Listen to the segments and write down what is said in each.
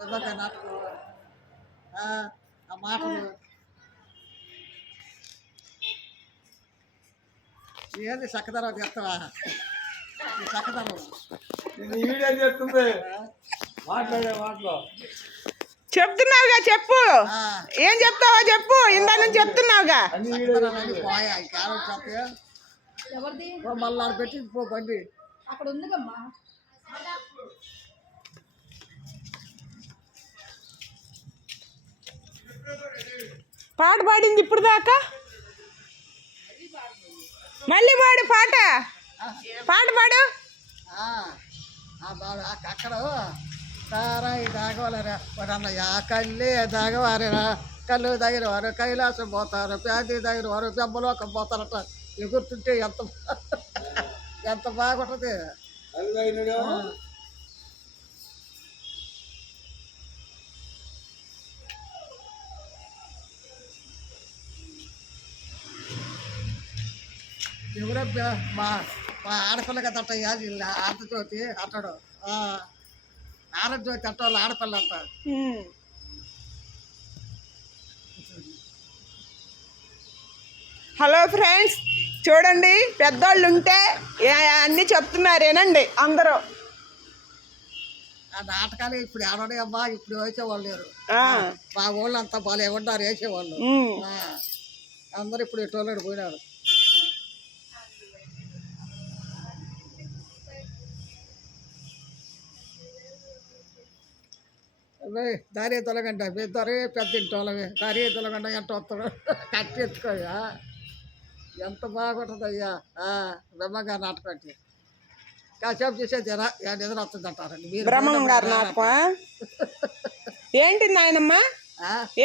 విధంగా నాటకం ఆ మాటలు ఏది చక్కదనం చెప్తావా చక్కదనం చెప్తుంది మాట్లాడే మాటలు చెప్తున్నావుగా చెప్పు ఏం చెప్తావా చెప్పు ఇందా నుంచి చెప్తున్నావుగా పోయా చెప్పే మళ్ళీ పెట్టి పో బండి అక్కడ ఉందిగమ్మా పాట పాడింది ఇప్పుడు దాకా మళ్ళీ పాడు పాట పాట పాడు అక్కడ సారా ఈ దాగవాలరా వాడన్న యా కళ్ళే దాగవారేరా కళ్ళు దగ్గర వారు కైలాసం పోతారు ప్యాంటీ దగ్గర వారు బెమ్మలోకం పోతారట ఎగురుతుంటే ఎంత బాగుంటుంది ఎవరో మా మా ఆడపిల్ల కదా ఆడజ్యోతి అట్టడు ఆడజ్యోతి అట్ట వాళ్ళు ఆడపిల్ల అంట హలో ఫ్రెండ్స్ చూడండి పెద్దోళ్ళు ఉంటే అన్నీ చెప్తున్నారేనండి అందరూ ఆ నాటకాలు ఇప్పుడు ఆడనే అమ్మా ఇప్పుడు వేసేవాళ్ళు లేరు మా ఊళ్ళు అంతా బాగా ఏమన్నారు వేసేవాళ్ళు అందరూ ఇప్పుడు ఇటు పోయినారు దారి తొలగండి ఇద్దరే పెద్ద ఇంటి వాళ్ళమే దారి తొలగండి ఎంత వస్తాడు కట్టి ఎత్తుకోయా ఎంత బాగుంటుంది అయ్యా బ్రహ్మంగా నాటకం అంటే కాసేపు చూసేది నిద్ర వస్తుంది అంటారండి బ్రహ్మంగారు నాటకం ఏంటిది నాయనమ్మ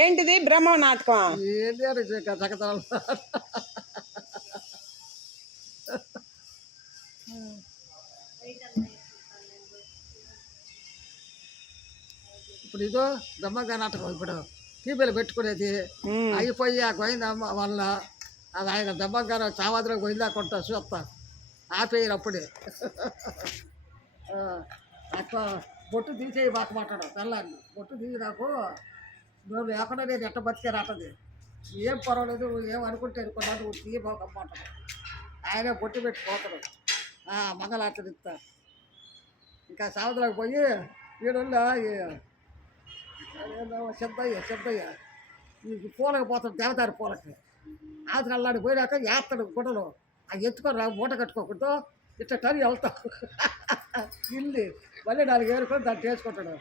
ఏంటిది బ్రహ్మ నాటకం ఏంటి చకతలు ఇప్పుడు ఇదో బ్రహ్మంగా నాటకం ఇప్పుడు టీవీలు పెట్టుకునేది అయిపోయి ఆ గోయిందమ్మ వల్ల అది ఆయన బ్రహ్మంగారు చావాదిలో గోయిందా కొంటా చూస్తా ఆపేయరు అప్పుడే అట్లా బొట్టు తీసేయి బాగా మాట్లాడు తెల్లాన్ని బొట్టు తీసి నాకు నువ్వు లేకుండా నేను ఎట్ట బతికే రాటది ఏం పర్వాలేదు ఏం అనుకుంటే అనుకున్నాను నువ్వు తీయ బాగమ్మంటాడు ఆయనే బొట్టు పెట్టిపోతాడు మంగళాట్లు ఇస్తా ఇంకా సావదిలోకి పోయి ఈడల్లో సిద్ధయ్య ఈ పూలకి పోతాడు దేవదారి పూలకి ఆతను అల్లాడి పోయినాక ఏస్తాడు గుడ్డలు అవి ఎత్తుకొని మూట కట్టుకోకుండా ఇట్లా టని వెళ్తావు ఇల్లు మళ్ళీ 4 ఏరుకొని దాన్ని వేసుకుంటాడు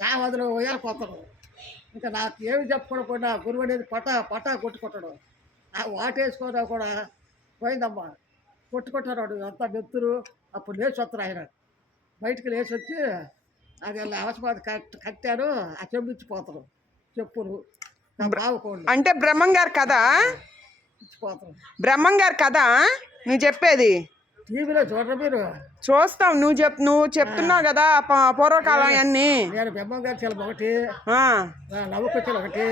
సావదిలో పోయాలిపోతాడు ఇంకా నాకు ఏమి చెప్పుకోకుండా గురువు అనేది పటా కొట్టుకుంటాడు వాటేసుకోడా కూడా పోయిందమ్మా కొట్టుకుంటున్నాడు అంతా నెత్తురు అప్పుడు లేచి వస్తారు ఆయన బయటికి లేచి వచ్చి అది అవసరం కట్టారు ఆ చెంబిచ్చిపోతారు చెప్పులు బావుకోండి అంటే బ్రహ్మంగారు కదా ఇచ్చిపోతారు బ్రహ్మంగారు కదా నువ్వు చెప్పేది టీవీలో చూడరు మీరు చూస్తాం నువ్వు చెప్తున్నావు కదా పూర్వకాలం అన్ని నేను బ్రహ్మంగారి చెలం ఒకటి నవ్వుకొచ్చలు ఒకటి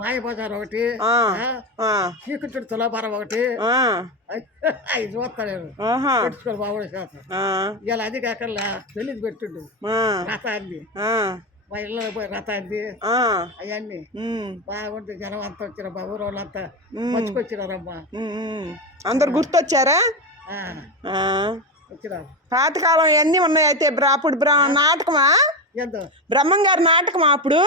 మాయబజార్ ఒకటి చీకుచుడు తులాభారం ఒకటి అవి చూస్తాను నేను పెట్టుకోవాలి బాబు శాతం ఇలా అది కాకుండా పెళ్లికి పెట్టిండు రథాన్ని మా ఇళ్ళలో పోయి రథాన్ని అవన్నీ బాగుంటే జనం అంతా వచ్చిన మా ఊరు వాళ్ళంతా మంచుకొచ్చినారమ్మా అందరు గుర్తొచ్చారా పాతకాలం ఇవన్నీ ఉన్నాయి అయితే అప్పుడు నాటకమా బ్రహ్మంగారి నాటకమా అప్పుడు